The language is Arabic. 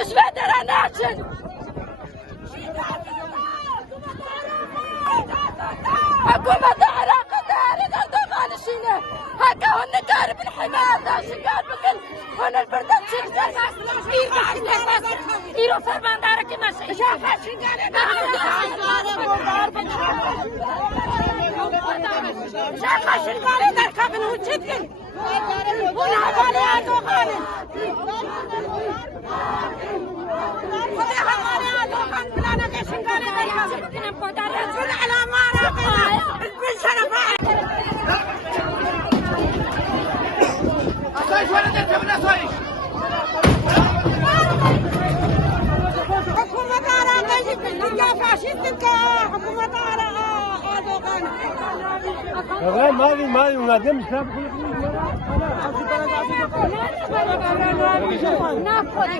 مش بقدر اناشد. حكومة العراق تاريخ أردوغان شينا هكا هن قارب الحمار دا شقار بكل هن البردات شقار إيرو فرمان دارك ماشي شاكا شقاري دارك ابن وجدكن ونعبالي أردوغان خذي حمالي أردوغان بلانا كي شقاري دارك ابن على مارا حكومة عراق فاشيست حكومة أردوغان ما ينادم ناخذ